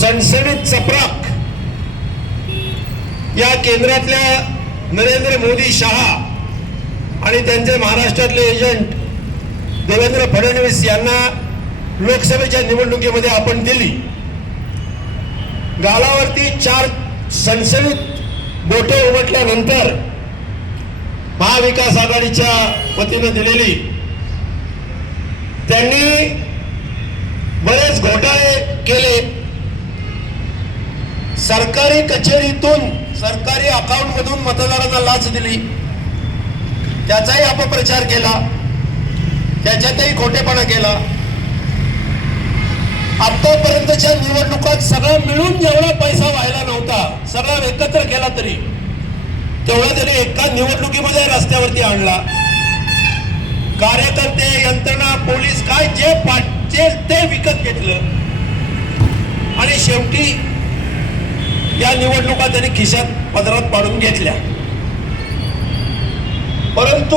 सणसणीत चपराक या केंद्रातल्या नरेंद्र मोदी शहा आणि त्यांचे महाराष्ट्रातले एजंट देवेंद्र फडणवीस यांना लोकसभेच्या निवडणुकीमध्ये आपण दिली। गालावरती 4 सणसणीत बोटे उमटल्यानंतर महाविकास आघाडीच्या वतीने दिलेली त्यांनी बरेच घोटाळे केले। सरकारी कचेरीतून सरकारी अकाउंट मधून मतदारांना लाच दिली, त्याचाही अपप्रचार केला, त्याच्यातही खोटेपणा केला। आतापर्यंतच्या निवडणुकात सगळं मिळून जेवढा पैसा व्हायला नव्हता, सगळा एकत्र केला तरी तेवढा तरी एका निवडणुकीमध्ये रस्त्यावरती आणला। कार्यकर्ते, यंत्रणा, पोलीस काय जे पाहिजे ते विकत घेतलं आणि शेवटी या निवडणुका त्यांनी खिशात पदरात पाडून घेतल्या। परंतु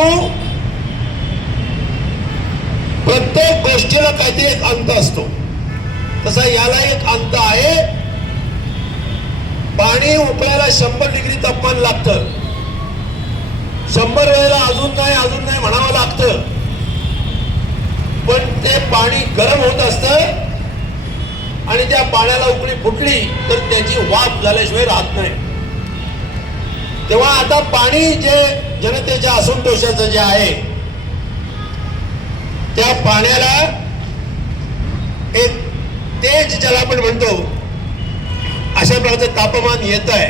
प्रत्येक गोष्टीला काहीतरी एक अंत असतो, तसा याला एक अंत आहे। पाणी उकळायला 100 डिग्री तापमान लागतं, 100 वेळेला अजून नाही म्हणावं लागतं, पण ते पाणी गरम होत असतं आणि त्या पाण्याला उकळी फुटली तर त्याची वाफ झाल्याशिवाय राहत नाही। तेव्हा आता पाणी जे जनतेच्या असंतोषाचं जे आहे त्या पाण्याला एक तेज ज्याला आपण म्हणतो अशा प्रकारचं तापमान येत आहे।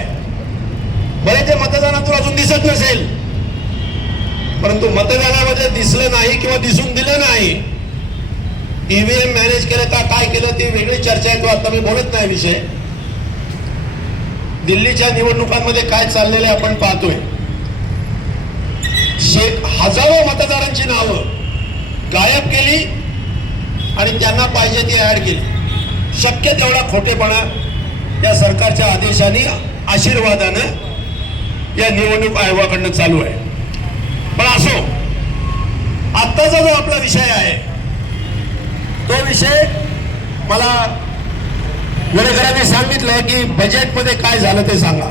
बरे ते मतदानातून अजून दिसत नसेल, परंतु मतदानामध्ये दिसलं नाही किंवा दिसून दिलं नाही, ईव्हीएम मॅनेज केलं का काय केलं ती वेगळी चर्चा आहे, तो आता मी बोलत नाही विषय। दिल्लीच्या निवडणुकांमध्ये काय चाललेलं आपण पाहतोय, हजारो मतदारांची नावं गायब केली आणि त्यांना पाहिजे ती ऍड केली। शक्य तेवढा खोटेपणा या सरकारच्या आदेशाने आशीर्वादानं या निवडणूक आयोगाकडनं चालू आहे। पण असो, आत्ताचा जो आपला विषय आहे तो विषय मला वेळेकरांनी सांगितलं की बजेटमध्ये काय झालं ते सांगा।